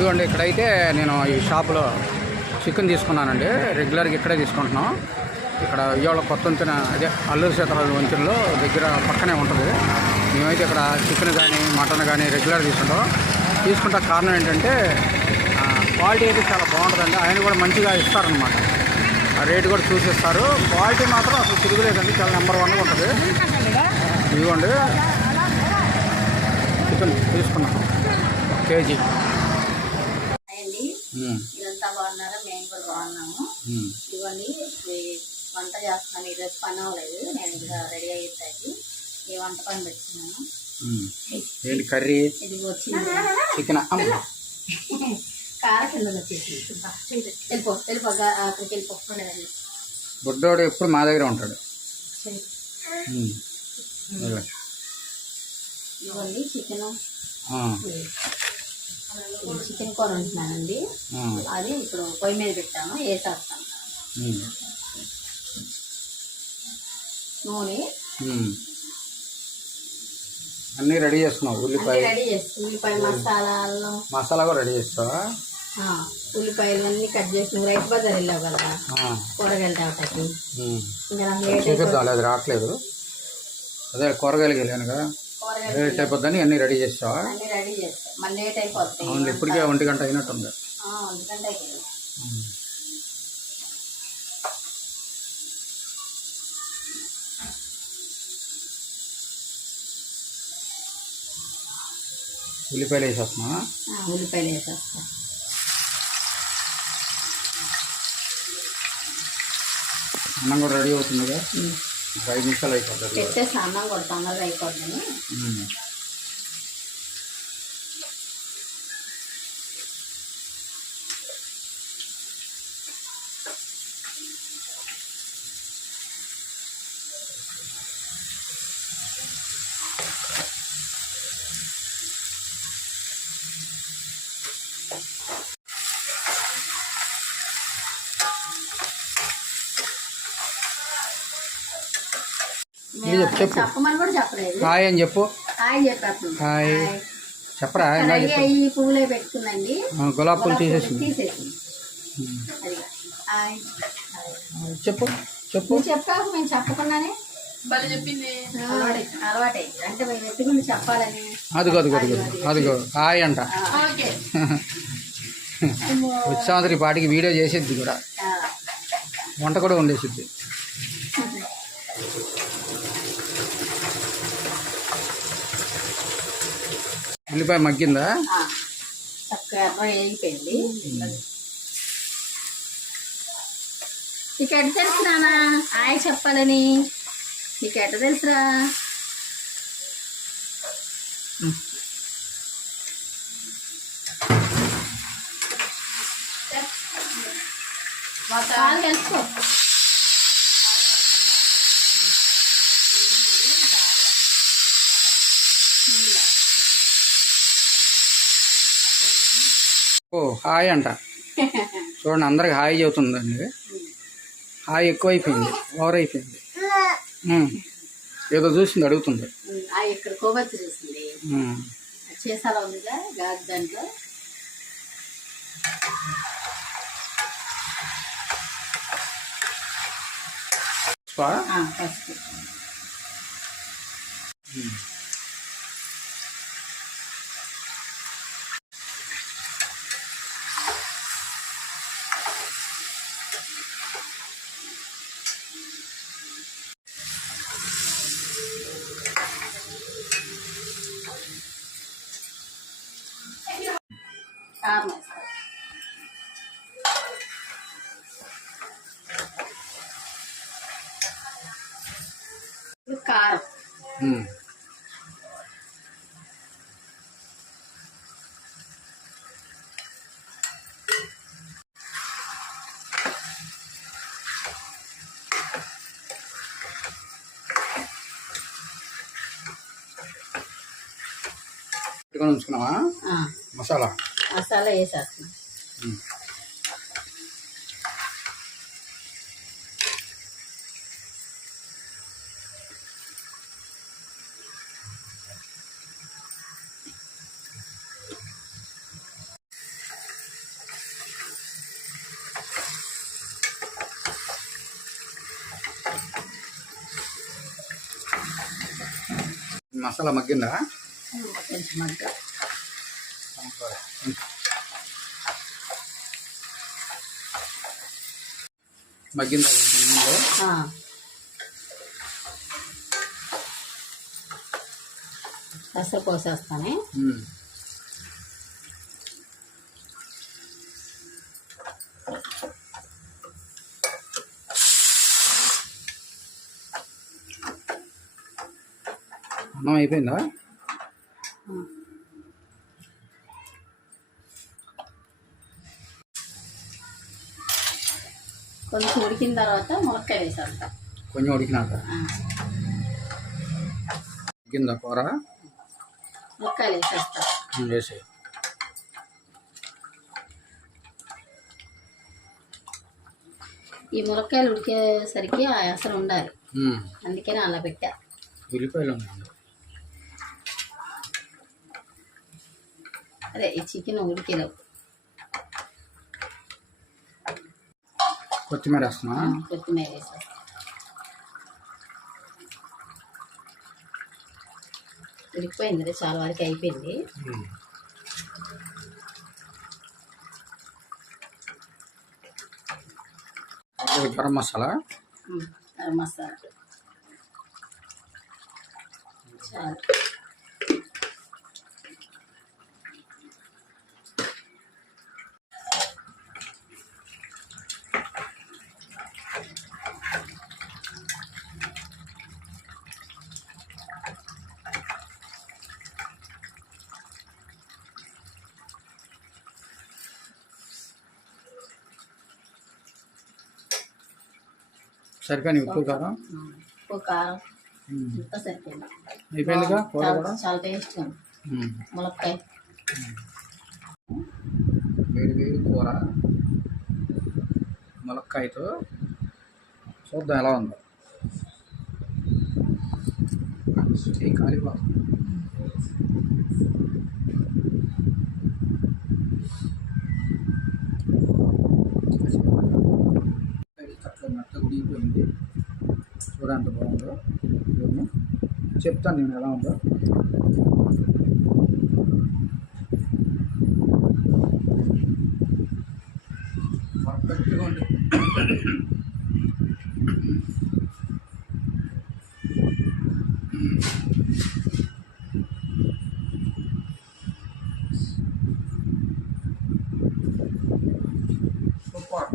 ఇదిగోండి ఇక్కడైతే నేను ఈ షాపులో చికెన్ తీసుకున్నానండి. రెగ్యులర్గా ఇక్కడే తీసుకుంటున్నాం. ఇక్కడ విజయవాడ కొత్త వంతెన అదే అల్లూరి సీతారామరాజు వంతెనలో దగ్గర పక్కనే ఉంటుంది. మేమైతే ఇక్కడ చికెన్ కానీ మటన్ కానీ రెగ్యులర్ తీసుకుంటా కారణం ఏంటంటే క్వాలిటీ అయితే చాలా బాగుంటుందండి. ఆయన కూడా మంచిగా ఇస్తారనమాట. ఆ రేటు కూడా చూసిస్తారు. క్వాలిటీ మాత్రం అసలు తిరుగులేదండి, చాలా నెంబర్ 1గా ఉంటుంది. ఇదిగోండి చికెన్ తీసుకున్నాం 1 కేజీ. ఇదంతా బాగున్నారా? మేము కూడా బాగున్నాము. ఇవ్వండి వంట చేస్తున్నాను. ఈరోజు పని అవ్వలేదు, నేను ఇంకా రెడీ అయ్యేసరికి ఈ వంట పని పెట్టుకున్నాను. ఏంటి కర్రీ? ఇది వచ్చింది చికెన్. కార కింద వచ్చేసి వెళ్ళిపో అక్కడికి వెళ్ళిపోకుండా. బుడ్డోడు ఎప్పుడు మా దగ్గర ఉంటాడు. ఇవ్వండి చికెన్ కూర ఉంటున్నానండి. అది ఇప్పుడు పొయ్యి మీద పెట్టాను, వేసేస్తాను. నూనె అన్నీ రెడీ చేసుకున్నావు. ఉల్లిపాయ మసాలా, అల్లం మసాలా కూడా రెడీ చేస్తావా? ఉల్లిపాయలు అన్నీ కట్ చేసి నువ్వు రైతు బజార్ వెళ్ళావు కదా కూరగాయలు తేవటానికి. చూపిద్దాం, అది రావట్లేదు. అదే కూరగాయలకి వెళ్ళాను కదా, లేట్ అయిపోద్దని అన్నీ రెడీ చేస్తావా? అన్నీ రెడీ చేస్తాను, మళ్ళీ లేట్ అయిపోతాయి. అవును, ఇప్పటికే 1 గంట అయినట్టుంది. 1 గంట అయిపోయింది. ఉల్లిపాయలు వేసేస్తున్నా. ఉల్లిపాయలు వేసేస్తా. అన్నం కూడా రెడీ అవుతుందిగా, 5 నిమిషాలు అయిపోతుంది. పెట్టేసి అన్నం కూడా తొందరగా అయిపోతుంది. చెప్పమని కూడా చెప్పలేదు. హాయ్ అని చెప్పు. హాయ్ చెప్పాను. హాయ్ చెప్పరా? ఈ పువ్వులే పెట్టుకుందండి, గులాబీ పూలు తీసేసి చెప్పు చెప్పు. చెప్పావు, మేము చెప్పకుండానే అలవాటే అంటే మేము ఎత్తుకుని చెప్పాలని. అదిగో హాయ్ అంట. వచ్చేంతరి పాటికి వీడియో చేసేది కూడా, వంట కూడా వండేసిద్ది. ఉల్లిపాయ మగ్గిందా? చక్కగా వేగిపోయింది. నీకు ఎట్ట తెలుసురానా హాయ్ చెప్పాలని? నీకు ఎట్ట తెలుసురా? పాలు కలుసుకో. ఓ హాయ్ అంట. చూడండి, అందరికి హాయ్ చెబుతుందండి. హాయ్ ఎక్కువైపోయింది, ఓవర్ అయిపోయింది. ఏదో చూసింది, అడుగుతుంది. ఇక్కడ కొవ్వొత్తి చూసింది, చేసాలా ఉందిగా గాజు దాంట్లో. ఫస్ట్ కారం వేస్తాం. కారం ఉంచుకున్నావా? మసాలా వేసేస్తున్నాం. మసాలా మగ్గిందా? కొంచెం మగ్గ మగ్గిందా కొంచెం నీళ్ళు? పెసర పోసేస్తానే. అన్నం అయిపోయిందా? కొంచెం ఉడికిన తర్వాత ములక్కాయ వేసేస్తా. కొంచెం ఉడికినాక ఉడికిందా కూర? ములక్కాయలు వేసేస్తా. వేసి ఈ ములక్కాయలు ఉడికేసరికి ఆ ఎసరు ఉండాలి, అందుకని అలా పెట్టా. ఉల్లిపాయలు ఉన్నాయండి. అదే ఈ చికెన్ ఉడికేలో కొత్తిమీర వేస్తున్నా. కొత్తిమీర వేసేస్తా. ఉడికిపోయింది, చాలా వరకు అయిపోయింది. గరం మసాలా, గరం మసాలా చాలు. సరిపోయింది ఉప్పు కారం? ఉప్పు కారం అంతా సరిపోయింది. అయిపోయిందిగా కూర కూడా. చాలా టేస్ట్గా ఉంది ములక్కాయ. వేడి వేడి కూర ములక్కాయతో చూద్దాం ఎలా ఉందో. కాలిపోతుంది. అట్లా మెత్తగా ఉడికిపోయింది. చూడండి బాగుందో. చెప్తాను నేను ఎలా ఉందో. పర్ఫెక్ట్గా ఉంది. సూపర్.